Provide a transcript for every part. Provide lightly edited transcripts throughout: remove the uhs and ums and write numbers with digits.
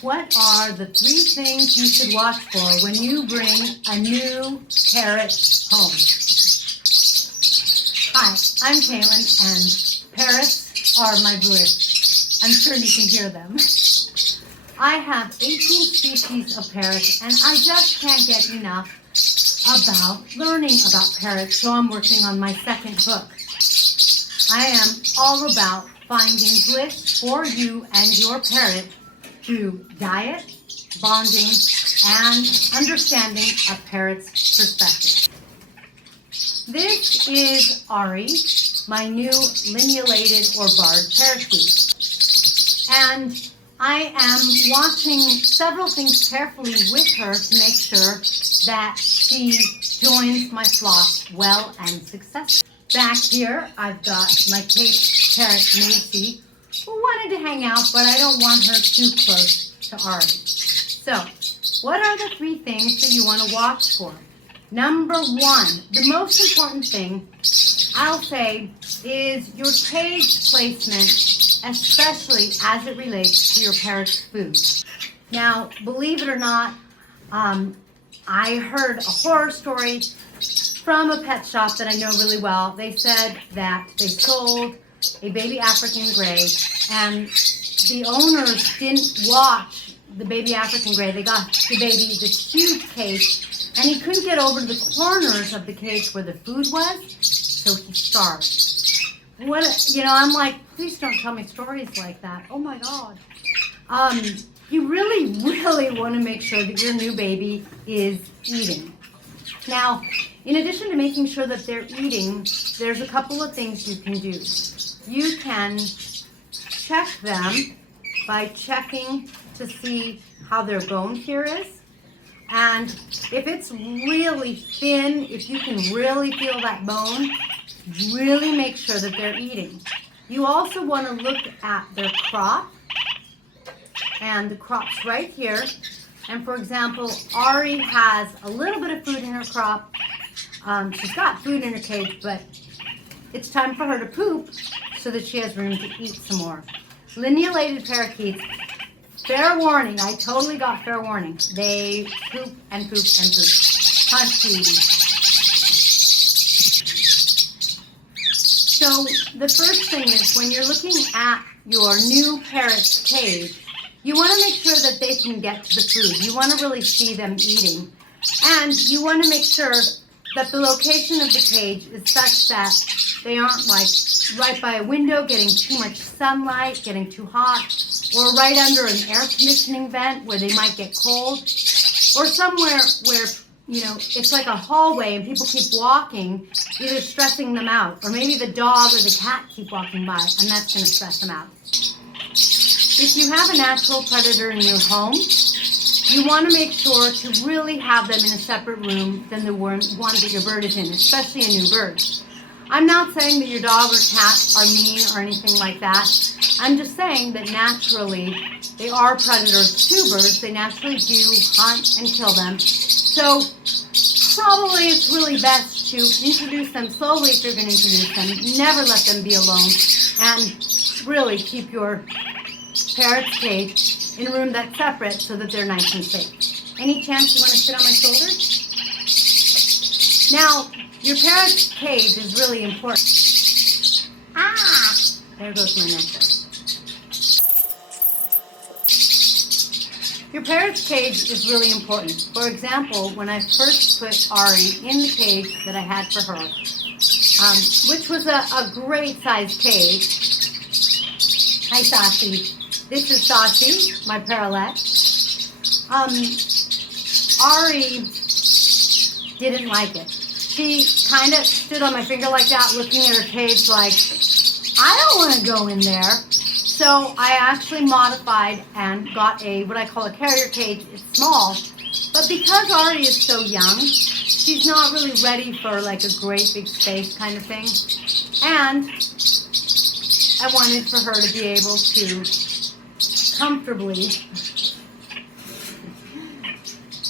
What are the 3 things you should watch for when you bring a new parrot home? Hi, I'm Kaylin, and parrots are my bliss. I'm sure you can hear them. I have 18 species of parrots, and I just can't get enough about learning about parrots, so I'm working on my 2nd book. I am all about finding bliss for you and your parrot through diet, bonding, and understanding a parrot's perspective. This is Ari, my new linealated or barred parakeet. And I am watching several things carefully with her to make sure that she joins my flock well and successfully. Back here, I've got my Cape parrot Macy, who wanted to hang out, but I don't want her too close to Ari. So, what are the 3 things that you want to watch for? Number 1, the most important thing, I'll say, is your cage placement, especially as it relates to your parrot's food. Now, believe it or not, I heard a horror story from a pet shop that I know really well. They said that they sold a baby African gray, and the owners didn't watch the baby African gray. They got the baby this huge cage, and he couldn't get over to the corners of the cage where the food was, so he starved. I'm like, please don't tell me stories like that. Oh my God. You really, really want to make sure that your new baby is eating. Now, in addition to making sure that they're eating, there's a couple of things you can do. You can check them by checking to see how their bone here is. And if it's really thin, if you can really feel that bone, really make sure that they're eating. You also want to look at their crop, and the crop's right here. And for example, Ari has a little bit of food in her crop. She's got food in her cage, but it's time for her to poop so that she has room to eat some more. Linealated parakeets, fair warning, I totally got fair warning. They poop and poop and poop. Sweetie. So the first thing is, when you're looking at your new parrot's cage, you want to make sure that they can get to the food. You want to really see them eating. And you want to make sure that the location of the cage is such that they aren't like right by a window getting too much sunlight, getting too hot, or right under an air conditioning vent where they might get cold, or somewhere where, it's like a hallway and people keep walking, either stressing them out, or maybe the dog or the cat keep walking by, and that's going to stress them out. If you have a natural predator in your home, you want to make sure to really have them in a separate room than the one that your bird is in, especially a new bird. I'm not saying that your dog or cat are mean or anything like that. I'm just saying that naturally they are predators to birds. They naturally do hunt and kill them. So probably it's really best to introduce them slowly if you're going to introduce them. Never let them be alone, and really keep your parrot's cage in a room that's separate so that they're nice and safe. Any chance you want to sit on my shoulder? Now, your parrot's cage is really important. There goes my necklace. Your parrot's cage is really important. For example, when I first put Ari in the cage that I had for her, which was a great sized cage. Hi, Sassy. This is Saucy, my Parrot. Ari didn't like it. She kind of stood on my finger like that, looking at her cage like, I don't want to go in there. So I actually modified and got what I call a carrier cage. It's small, but because Ari is so young, she's not really ready for like a great big space kind of thing. And I wanted for her to be able to comfortably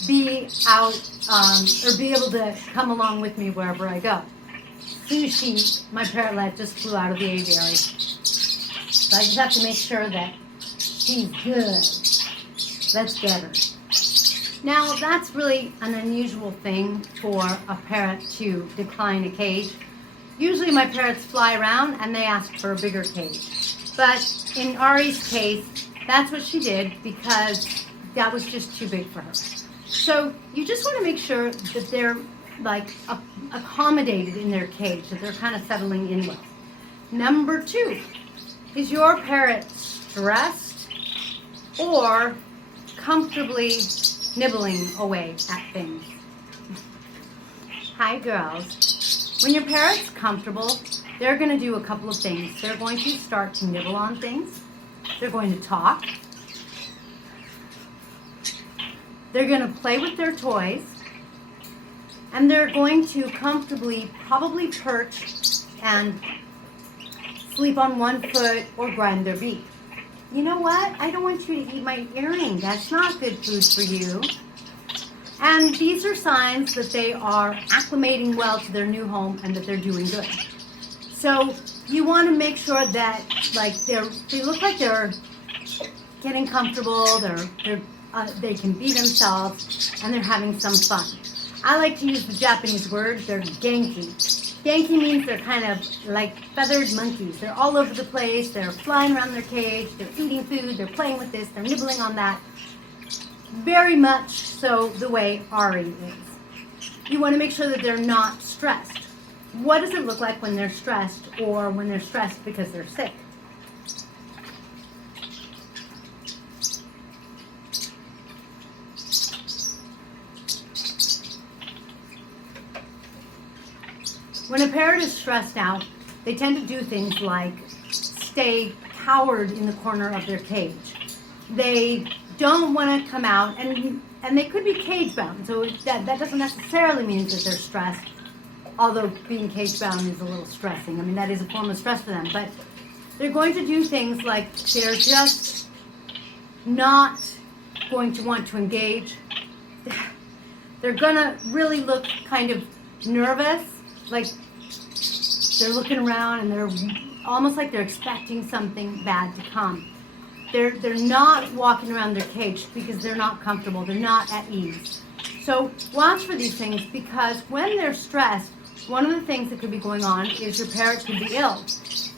be out or be able to come along with me wherever I go. Sushi, my parrotlet, just flew out of the aviary. So I just have to make sure that she's good. let's get her. Now, that's really an unusual thing for a parrot to decline a cage. Usually my parrots fly around and they ask for a bigger cage. But in Ari's case, that's what she did because that was just too big for her. So you just want to make sure that they're like accommodated in their cage, that they're kind of settling in well. Number 2, is your parrot stressed or comfortably nibbling away at things? Hi girls. When your parrot's comfortable, they're going to do a couple of things. They're going to start to nibble on things. They're going to talk. They're going to play with their toys. And they're going to comfortably probably perch and sleep on one foot or grind their beak. You know what? I don't want you to eat my earring. That's not good food for you. And these are signs that they are acclimating well to their new home and that they're doing good. So you want to make sure that they look like they're getting comfortable, they can be themselves, and they're having some fun. I like to use the Japanese word, they're genki. Genki means they're kind of like feathered monkeys. They're all over the place, they're flying around their cage, they're eating food, they're playing with this, they're nibbling on that. Very much so the way Ari is. You want to make sure that they're not stressed. What does it look like when they're stressed or when they're stressed because they're sick? When a parrot is stressed out, they tend to do things like stay cowered in the corner of their cage. They don't want to come out, and they could be cage bound, so that doesn't necessarily mean that they're stressed, although being cage bound is a little stressing. I mean, that is a form of stress for them, but they're going to do things like they're just not going to want to engage. They're going to really look kind of nervous, like they're looking around and they're almost like they're expecting something bad to come. They're not walking around their cage because they're not comfortable. They're not at ease. So watch for these things, because when they're stressed, one of the things that could be going on is your parrot could be ill.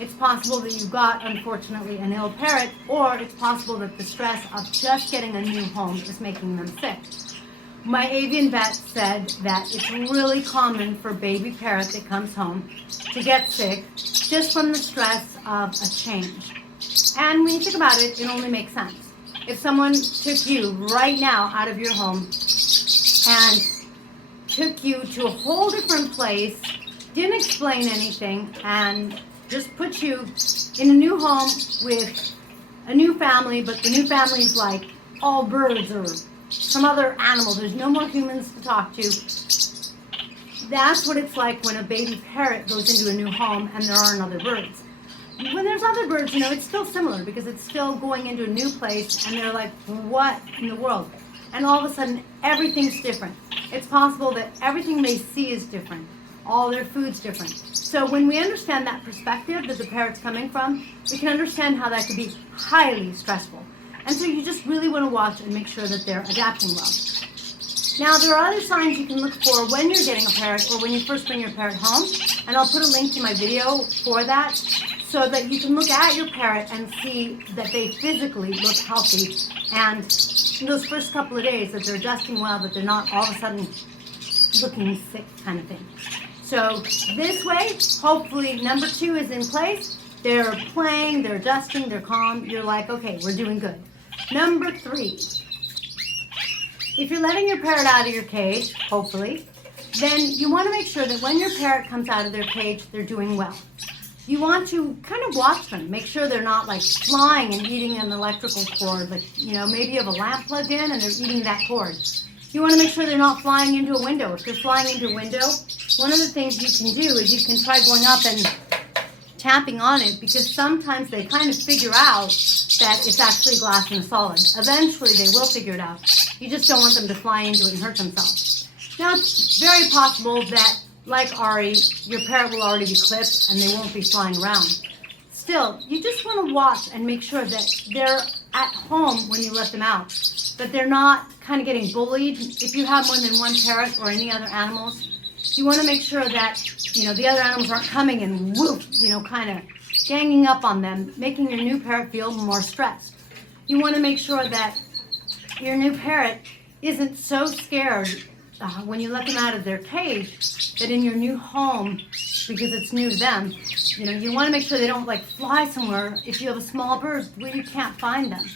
It's possible that you've got, unfortunately, an ill parrot, or it's possible that the stress of just getting a new home is making them sick. My avian vet said that it's really common for a baby parrot that comes home to get sick just from the stress of a change. And when you think about it, it only makes sense. If someone took you right now out of your home and took you to a whole different place, didn't explain anything, and just put you in a new home with a new family, but the new family's like all birds or some other animal, there's no more humans to talk to. That's what it's like when a baby parrot goes into a new home and there aren't other birds. When there's other birds, it's still similar because it's still going into a new place and they're like, what in the world? And all of a sudden, everything's different. It's possible that everything they see is different. All their food's different. So when we understand that perspective that the parrot's coming from, we can understand how that could be highly stressful. And so you just really want to watch and make sure that they're adapting well. Now, there are other signs you can look for when you're getting a parrot or when you first bring your parrot home. And I'll put a link to my video for that so that you can look at your parrot and see that they physically look healthy. And in those first couple of days that they're adjusting well, that they're not all of a sudden looking sick kind of thing. So this way, hopefully number 2 is in place. They're playing, they're adjusting, they're calm. You're like, okay, we're doing good. Number 3, if you're letting your parrot out of your cage, hopefully, then you want to make sure that when your parrot comes out of their cage, they're doing well. You want to kind of watch them, make sure they're not like flying and eating an electrical cord, like, maybe you have a lamp plugged in and they're eating that cord. You want to make sure they're not flying into a window. If they're flying into a window, one of the things you can do is you can try going up and tapping on it, because sometimes they kind of figure out that it's actually glass and a solid. Eventually they will figure it out. You just don't want them to fly into it and hurt themselves. Now, it's very possible that, like Ari, your parrot will already be clipped and they won't be flying around. Still, you just want to watch and make sure that they're at home when you let them out, that they're not kind of getting bullied. If you have more than one parrot or any other animals, you want to make sure that, the other animals aren't coming and whoop, kind of ganging up on them, making your new parrot feel more stressed. You want to make sure that your new parrot isn't so scared when you let them out of their cage that in your new home, because it's new to them, you want to make sure they don't fly somewhere. If you have a small bird where you can't find them,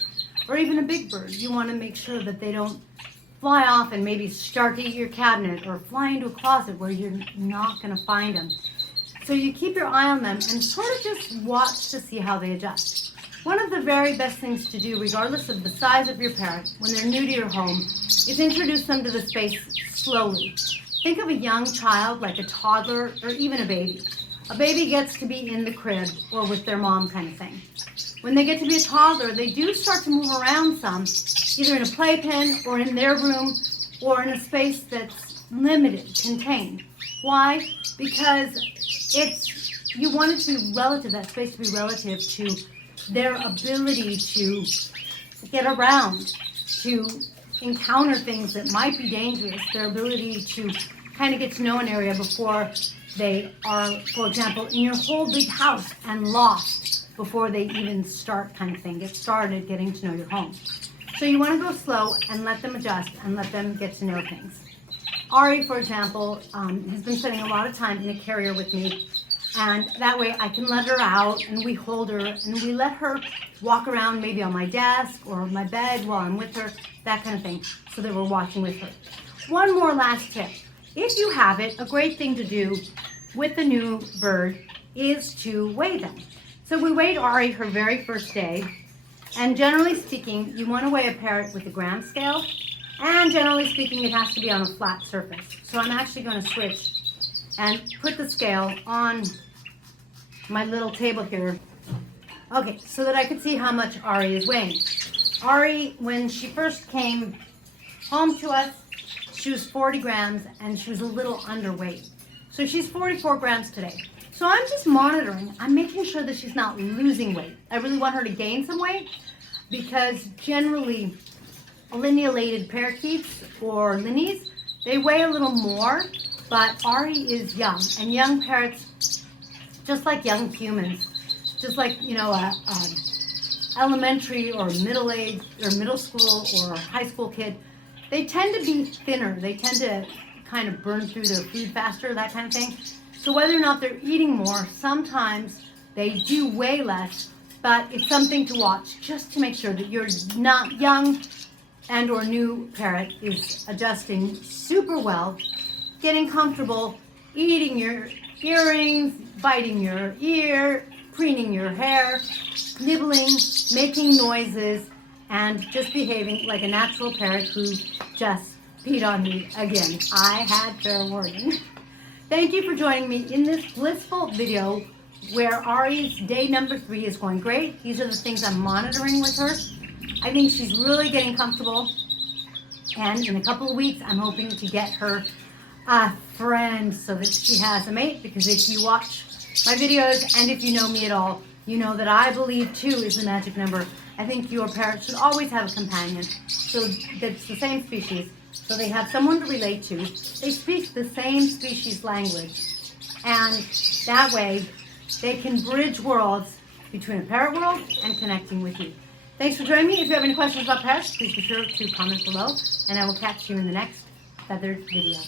or even a big bird, you want to make sure that they don't fly off and maybe start to eat your cabinet or fly into a closet where you're not going to find them. So you keep your eye on them and sort of just watch to see how they adjust. One of the very best things to do, regardless of the size of your parrot, when they're new to your home, is introduce them to the space slowly. Think of a young child, like a toddler or even a baby. A baby gets to be in the crib or with their mom kind of thing. When they get to be a toddler, they do start to move around some, either in a playpen or in their room or in a space that's limited, contained. Why? Because you want it to be relative, that space to be relative to their ability to get around, to encounter things that might be dangerous, their ability to kind of get to know an area before they are, for example, in your whole big house and lost before they even start kind of thing, get started getting to know your home. So you want to go slow and let them adjust and let them get to know things. Ari, for example, has been spending a lot of time in a carrier with me, and that way I can let her out and we hold her and we let her walk around maybe on my desk or my bed while I'm with her, that kind of thing, so that we're watching with her. One more last tip. If you have it, a great thing to do with the new bird is to weigh them. So we weighed Ari her very first day, and generally speaking, you want to weigh a parrot with a gram scale, and generally speaking, it has to be on a flat surface. So I'm actually going to switch and put the scale on my little table here. Okay, so that I can see how much Ari is weighing. Ari, when she first came home to us, she was 40 grams and she was a little underweight. So she's 44 grams today. So I'm just monitoring. I'm making sure that she's not losing weight. I really want her to gain some weight because generally linealated parakeets or linneas, they weigh a little more, but Ari is young, and young parrots, just like young humans, just like, elementary or middle age or middle school or high school kid, they tend to be thinner. They tend to kind of burn through their food faster, that kind of thing. So whether or not they're eating more, sometimes they do weigh less, but it's something to watch just to make sure that your not young and or new parrot is adjusting super well, getting comfortable, eating your earrings, biting your ear, preening your hair, nibbling, making noises, and just behaving like a natural parrot who just peed on me again. I had fair warning. Thank you for joining me in this blissful video where Ari's day number 3 is going great. These are the things I'm monitoring with her. I think she's really getting comfortable. And in a couple of weeks, I'm hoping to get her a friend so that she has a mate, because if you watch my videos and if you know me at all, you know that I believe 2 is the magic number. I think your parrot should always have a companion, so that's the same species, so they have someone to relate to. They speak the same species language, and that way they can bridge worlds between a parrot world and connecting with you. Thanks for joining me. If you have any questions about parrots, please be sure to comment below, and I will catch you in the next feathered video.